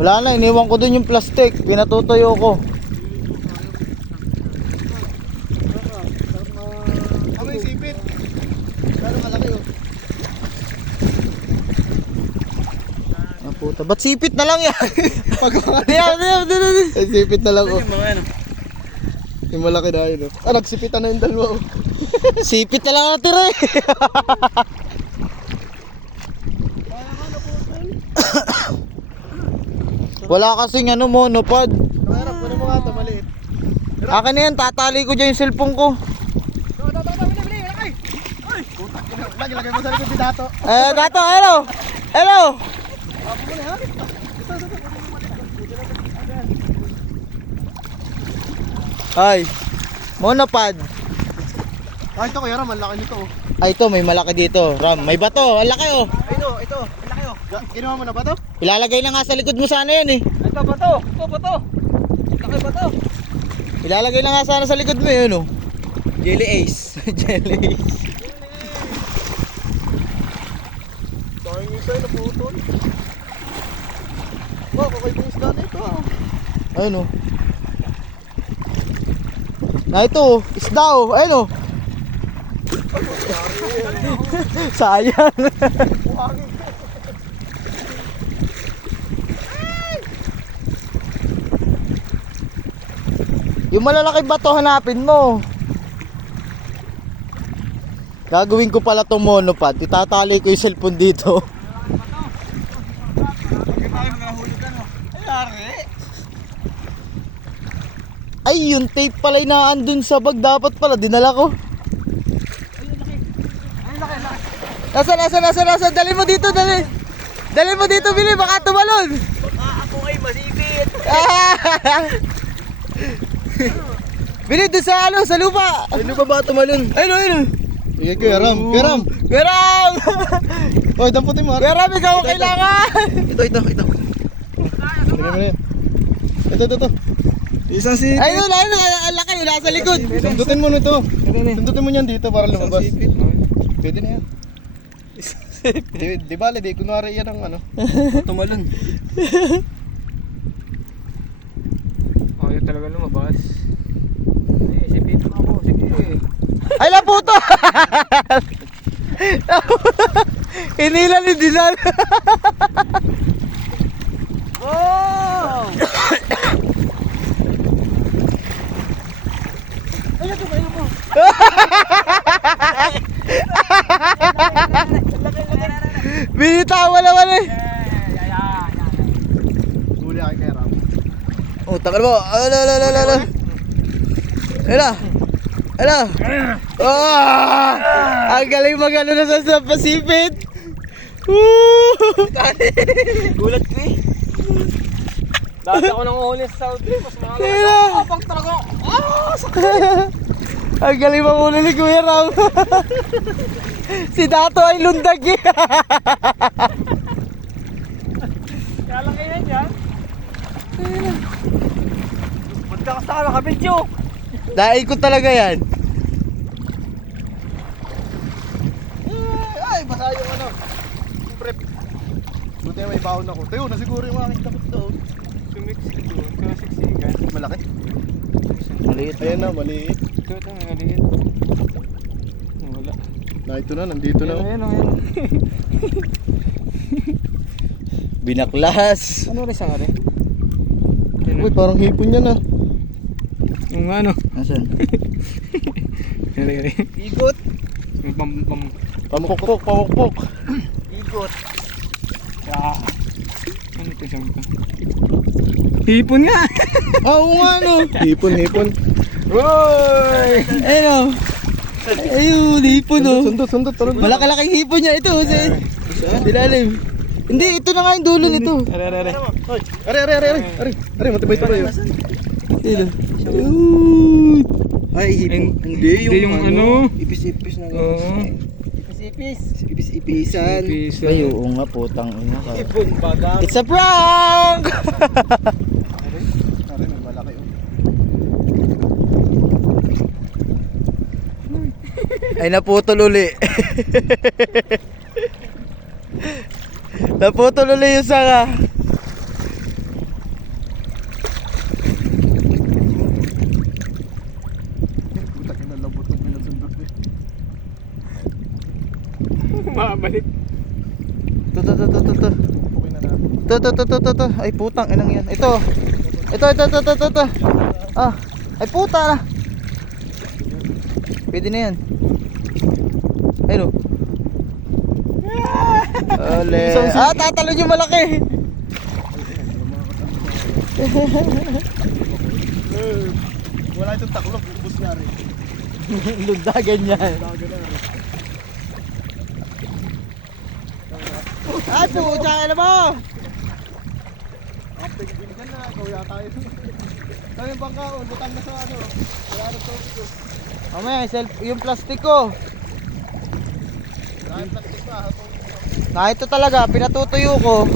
Wala na, iniwan ko dun yung plastic. Pinatutuyo ko. Kami sipit. Gano'ng kalaki oh. Ah, puta. Ba't sipit na lang yan? Sipit na lang oh. Yung mga ano. Yung malaki na yun oh. Ah, nagsipitan na yung dalawa oh. Sipit na lang natira eh. Wala kasing ano monopod. Nakarap ko na mga ito, maliit. Akin na yan, tatali ko dyan yung cellphone ko. Lagi lagay mo sa likod si Dato. Dato, hello! Hello! Ay, monopod. Ah, ito kuya Ram, ang laki nito oh. Ay, ito, may malaki dito. Ram, may bato, ang laki oh. Ito, ang laki oh. Ginawa mo na ba to? Ilalagay na nga sa likod mo sana yan eh. Ito ba to? Ito ba to? Laki ba to? Ilalagay na nga sana sa likod mo yun oh. Jelly Ace. Jelly Ace. Dahil yung sa'yo naputol. Wow, kakaibang isda na ito ah. Ayun oh. Na ito oh, isda oh, ayun oh. Sayang. Yung malalaki bato hanapin mo. Gagawin ko pala tong monopod. Itatali ko yung cellphone dito. Ay, yung tape pala na andun sa bag. Dapat pala, dinala ko. Nasa. Dali mo dito, dali. Dali mo dito, Billy. Baka tumalon. Ako ay masipit. Billy, doon sa ano, sa lupa. Ano ba tumalon? Ayun. Sige kuya Ram, kuya Ram. Kuya Ram! Hoy, damputin mo. Kuya Ram, ikaw ang kailangan. Ito. Tignan mo na yan. Ito. Isang sipit. Ayun, ang laki, nasa likod. Sundutin mo nito. Sundutin mo niyan dito para lumabas. Pwede na yan. Di bale, di kunwari yan ang ano. Tumalon. Ayaw talaga lumabas. Isipin mo ako. Sige. Ay, naputo! Inilan ni Dilan. Wow! Ayun mo. Binitawa naman eh. Huli ako kay Ram. Oh, takal mo. Ala. Ang galing magano na sa Pacific. Gulat ko eh. Dati ako nang uhuli sa Saudi. Mas mahal. Pag talaga. Ang galing mahuli ni Kuya Ram. Si Dato ay lundag eh. Kalaki yan yan. Punta ka sa kabidyo. Dahil ko talaga yan. Ay, basa yung ano. Prep. Buti na may baon ako. Tayo na siguro yung aking takot doon. Sumiksik doon. Kaya siksikan. Malaki. Maliit. Ayan na, maliit. Ito maliit. Wala. Na ito na, nandito na. Ayan. Binaklas. Ano rin sa nga rin? Uy, parang hipon yan ah. Yung ano? Nasaan? Igot. Pamukpok. Igot. Ano ito siyang ito? Hipon nga! Oo nga no. Hipon. Uy! Ayun o. Ayun, hipon o. Sundot. Malaki-laking hipon niya. Ito, sa ilalim. Hindi, ito na nga yung dulo nito. Are, matibay pa yun. Ito. Ay, hipon. Hindi yung ano. Ipis-ipis na Oo. Ipis-ipisan. Ay, oo nga, putang ina ka. Hipon baga. It's a prank! Are, may malaki oh. Ay, naputol uli. Naputol uli yung sanga. Mabalik. To. Okay na natin. To. Ay putang inang yan. Ito. Ito. Ah, ay puta na. Pwede na yan. Ayun o. Ole. Ah, tatalon yung malaki. Wala itong taklog, ubos nga rin. Lundagan yan. Daga na rin. Ay, puta na mo. After binigyan na, ikaw yata yun. Kaya yung bangka, lutang na sa ano. Wala na ito. Mamaya, yung plastic ko. Dahil plastic pa. Na ito talaga, pinatutuyo ko.